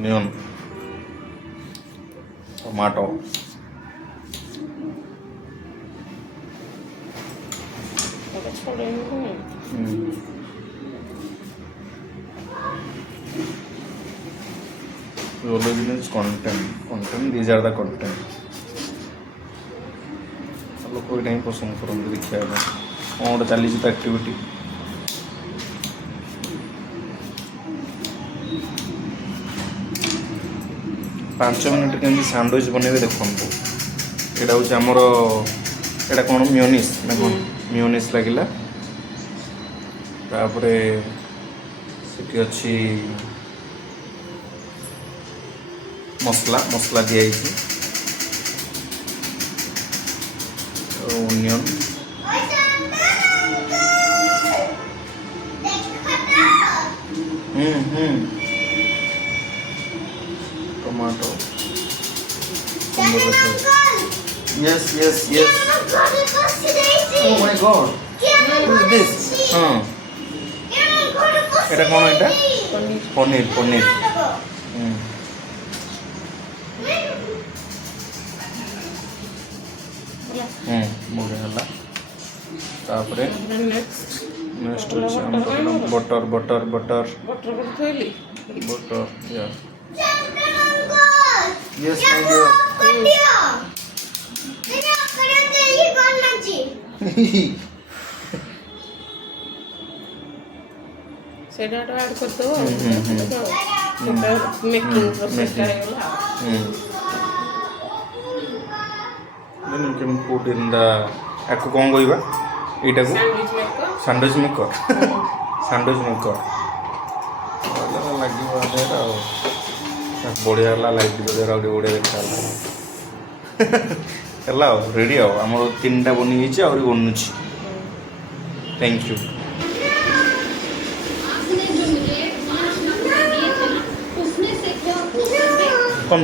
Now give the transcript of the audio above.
onion, tomato, religious content these are the content लोग कोई नहीं पसंद करते देखा और चली एक्टिविटी 5 मिनट केमती सैंडविच बनइबे देखो यहाँ हूँ आमर एटा कौन मियोनिस ना कौन मियोनिस लगिला तापरे सेठी अच्छी मसला मसला दिया onion tomato yes yes yes oh my god what is this এটা কোন এটা পনির পনির বড় হলা তারপরে নেক্সট হচ্ছে আমরা বটার বটার বটার বটার করে থইলি বটার ইয়া yes my dear सेटा ऐड कर दो मेकिंग प्रोसेस आएगा then you can put in the एको कौन कहबा एटा को सैंडविच मेकर सैंडविच मेकर वाला लागिबा देरा बढ़िया लाइट देरा बढ़िया देखा ହେଲା ରେଡ଼ି ଆଉ ଆମର 3ଟା ବନି ହେଇଛି ଆହୁରି ବନୁଛି थैंक यू कौन